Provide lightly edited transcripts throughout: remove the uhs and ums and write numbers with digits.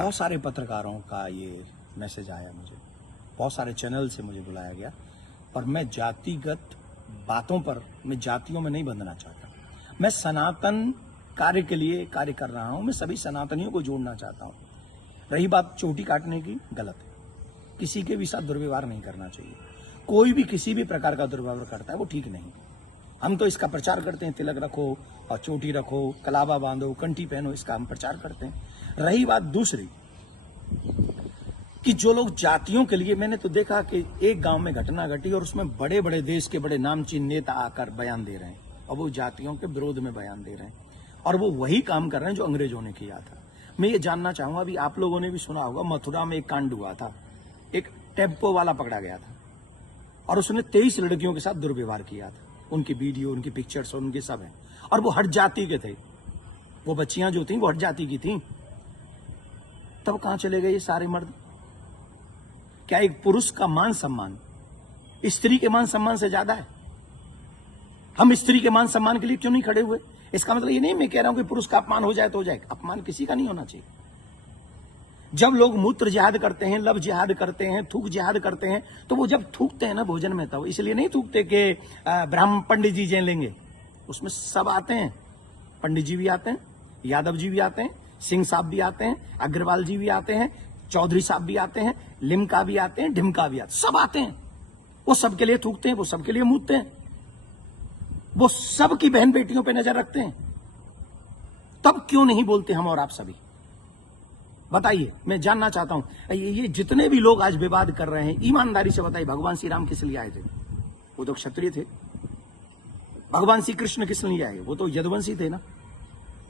बहुत सारे पत्रकारों का ये मैसेज आया मुझे, बहुत सारे चैनल से मुझे बुलाया गया, और मैं जातिगत बातों पर, मैं जातियों में नहीं बंधना चाहता। मैं सनातन कार्य के लिए कार्य कर रहा हूं, मैं सभी सनातनियों को जोड़ना चाहता हूं। रही बात चोटी काटने की, गलत है। किसी के भी साथ दुर्व्यवहार नहीं करना चाहिए। कोई भी किसी भी प्रकार का दुर्व्यवहार करता है वो ठीक नहीं। हम तो इसका प्रचार करते हैं, तिलक रखो और चोटी रखो, कलावा बांधो, कंठी पहनो, इसका हम प्रचार करते हैं। रही बात दूसरी कि जो लोग जातियों के लिए, मैंने तो देखा कि एक गांव में घटना घटी और उसमें बड़े बड़े देश के बड़े नामचीन नेता आकर बयान दे रहे हैं और वो जातियों के विरोध में बयान दे रहे हैं, और वो वही काम कर रहे हैं जो अंग्रेजों ने किया था। मैं ये जानना चाहूंगा, अभी आप लोगों ने भी सुना होगा, मथुरा में एक कांड हुआ था, एक टेम्पो वाला पकड़ा गया था और उसने 23 लड़कियों के साथ दुर्व्यवहार किया था। उनकी वीडियो, उनकी पिक्चर्स और उनके सब हैं, और वो हर जाति के थे। वो बच्चियां जो थी वो हर जाति की थी। तब कहां चले गए ये सारे मर्द? क्या एक पुरुष का मान सम्मान स्त्री के मान सम्मान से ज्यादा है? हम स्त्री के मान सम्मान के लिए क्यों नहीं खड़े हुए? इसका मतलब ये नहीं मैं कह रहा हूं कि पुरुष का अपमान हो जाए तो हो जाए, अपमान किसी का नहीं होना चाहिए। जब लोग मूत्र जिहाद करते हैं, लब जिहाद करते हैं, थूक जिहाद करते हैं, तो वो जब थूकते हैं ना भोजन में, तब इसलिए नहीं थूकते कि ब्राह्मण पंडित जी जय लेंगे। उसमें सब आते हैं, पंडित जी भी आते हैं, यादव जी भी आते हैं, सिंह साहब भी आते हैं, अग्रवाल जी भी आते हैं, चौधरी साहब भी आते हैं, लिमका भी आते हैं, ढिमका भी आते हैं, सब आते हैं। वो सबके लिए थूकते हैं, वो सबके लिए मूतते हैं, वो सबकी बहन बेटियों पे नजर रखते हैं। तब क्यों नहीं बोलते हम और आप सभी? बताइए, मैं जानना चाहता हूं। ये जितने भी लोग आज विवाद कर रहे हैं, ईमानदारी से बताइए, भगवान श्री राम किस लिए आए थे? वो तो क्षत्रिय थे। भगवान श्री कृष्ण किस लिए आए? वो तो यदुवंशी थे ना।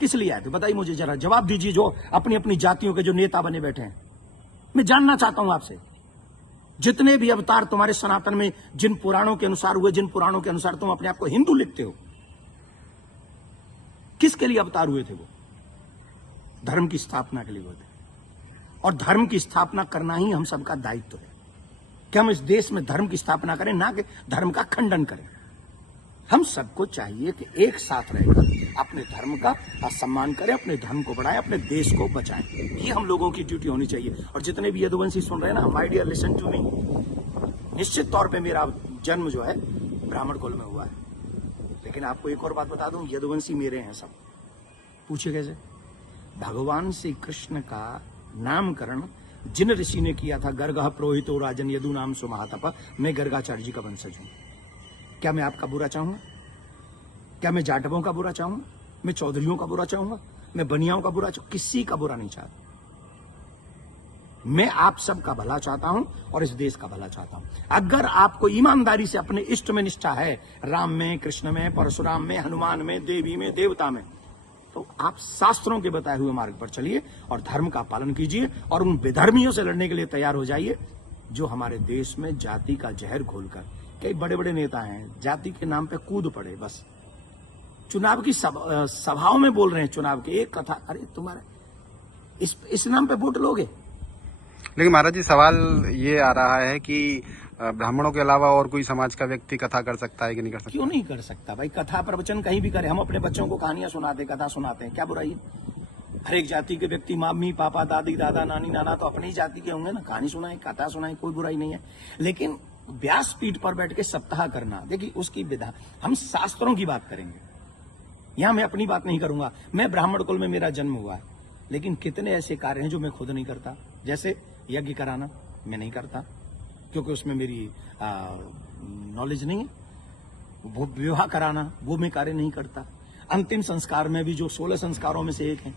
किस लिए आए थे? बताइए मुझे, जरा जवाब दीजिए, जो अपनी अपनी जातियों के जो नेता बने बैठे हैं। मैं जानना चाहता हूं आपसे, जितने भी अवतार तुम्हारे सनातन में जिन पुराणों के अनुसार हुए, जिन पुराणों के अनुसार तुम अपने आप को हिंदू लिखते हो, किसके लिए अवतार हुए थे? वो धर्म की स्थापना के लिए हुए थे, और धर्म की स्थापना करना ही हम सबका दायित्व है कि हम इस देश में धर्म की स्थापना करें, ना कि धर्म का खंडन करें। हम सबको चाहिए कि एक साथ रहकर अपने धर्म का सम्मान करें, अपने धर्म को बढ़ाएं, अपने देश को बचाएं। ये हम लोगों की ड्यूटी होनी चाहिए। और जितने भी यदुवंशी सुन रहे हैं ना, my dear listen to me, निश्चित तौर पे मेरा जन्म जो है ब्राह्मण कुल में हुआ है, लेकिन आपको एक और बात बता दूं, यदुवंशी मेरे हैं सब। पूछिए कैसे? भगवान श्री कृष्ण का नामकरण जिन ऋषि ने किया था, गर्गः पुरोहितो राजन यदु नाम सुमहातप, मैं गर्गाचार्य जी का वंशज हूं। क्या मैं आपका बुरा चाहूंगा? क्या मैं जाटवों का बुरा चाहूंगा? मैं चौधरियों का बुरा चाहूंगा? मैं बनियाओं का बुरा चाहूंगा? किसी का बुरा नहीं चाहता। मैं आप सबका भला चाहता हूं और इस देश का भला चाहता हूं। अगर आपको ईमानदारी से अपने इष्ट में निष्ठा है, राम में, कृष्ण में, परशुराम में, हनुमान में, देवी में, देवता में, तो आप शास्त्रों के बताए हुए मार्ग पर चलिए और धर्म का पालन कीजिए, और उन विधर्मियों से लड़ने के लिए तैयार हो जाइए जो हमारे देश में जाति का जहर घोलकर, कई बड़े बड़े नेता हैं, जाति के नाम पे कूद पड़े, बस चुनाव की सभाओं में बोल रहे हैं, चुनाव की एक कथा, अरे तुम्हारे इस नाम पे वोट लोगे? लेकिन महाराज जी, सवाल ये आ रहा है कि ब्राह्मणों के अलावा और कोई समाज का व्यक्ति कथा कर सकता है कि नहीं कर सकता? क्यों नहीं कर सकता भाई? कथा प्रवचन कहीं भी करे। हम अपने बच्चों को कहानियां सुनाते, कथा सुनाते हैं, क्या बुराई है? हर एक जाति के व्यक्ति, मम्मी पापा, दादी दादा, नानी नाना तो अपनी ही जाति के होंगे ना, कहानी सुनाए, कथा सुनाए, कोई बुराई नहीं है। लेकिन व्यासपीठ पर बैठ के सप्ताह करना, देखिए उसकी विधा, हम शास्त्रों की बात करेंगे, यहां मैं अपनी बात नहीं करूंगा। मैं ब्राह्मण कुल में मेरा जन्म हुआ है, लेकिन कितने ऐसे कार्य हैं जो मैं खुद नहीं करता। जैसे यज्ञ कराना मैं नहीं करता, क्योंकि उसमें मेरी नॉलेज नहीं है। विवाह कराना वो मैं कार्य नहीं करता। अंतिम संस्कार में भी जो 16 संस्कारों में से एक है,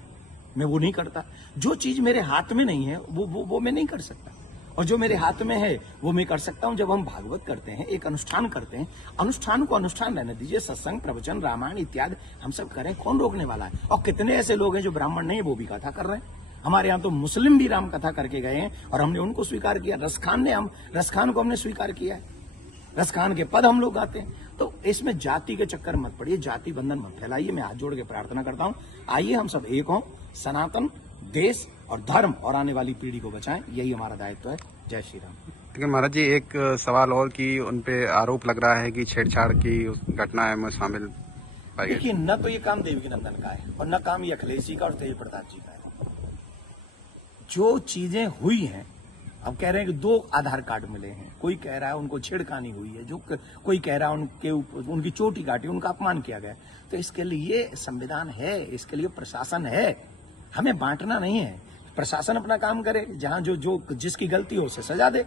मैं वो नहीं करता। जो चीज मेरे हाथ में नहीं है वो मैं नहीं कर सकता, और जो मेरे हाथ में है वो मैं कर सकता हूं। जब हम भागवत करते हैं, एक अनुष्ठान करते हैं, अनुष्ठान को अनुष्ठान रहने दीजिए। सत्संग, प्रवचन, रामायण इत्यादि हम सब करें, कौन रोकने वाला है? और कितने ऐसे लोग हैं जो ब्राह्मण नहीं है, वो भी कथा कर रहे हैं। हमारे यहाँ तो मुस्लिम भी राम कथा करके गए हैं और हमने उनको स्वीकार किया। रसखान को हमने स्वीकार किया है, रसखान के पद हम लोग गाते हैं। तो इसमें जाति के चक्कर मत पड़िए, जाति बंधन मत फैलाइए। मैं हाथ जोड़ के प्रार्थना करता हूं, आइए हम सब एक हों, सनातन देश और धर्म और आने वाली पीढ़ी को बचाएं, यही हमारा दायित्व है। जय श्री राम। लेकिन महाराज जी, एक सवाल और कि उनपे आरोप लग रहा है कि छेड़छाड़ की घटना में शामिल पाई गई। देखिए, न तो ये काम देवकी नंदन का है और न काम ये अखिलेश जी का और तेज प्रताप जी का है। जो चीजें हुई हैं, अब कह रहे हैं कि 2 आधार कार्ड मिले हैं, कोई कह रहा है उनको छेड़खानी हुई है, जो कोई कह रहा है उनकी चोटी काटी, उनका अपमान किया गया। तो इसके लिए संविधान है, इसके लिए प्रशासन है, हमें बांटना नहीं है। प्रशासन अपना काम करे, जहां जो जिसकी गलती हो उसे सजा दे।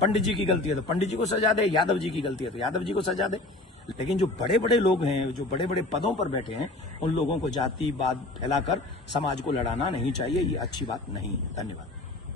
पंडित जी की गलती है तो पंडित जी को सजा दे, यादव जी की गलती है तो यादव जी को सजा दे। लेकिन जो बड़े बड़े लोग हैं, जो बड़े बड़े पदों पर बैठे हैं, उन लोगों को जातिवाद फैलाकर समाज को लड़ाना नहीं चाहिए। ये अच्छी बात नहीं है। धन्यवाद।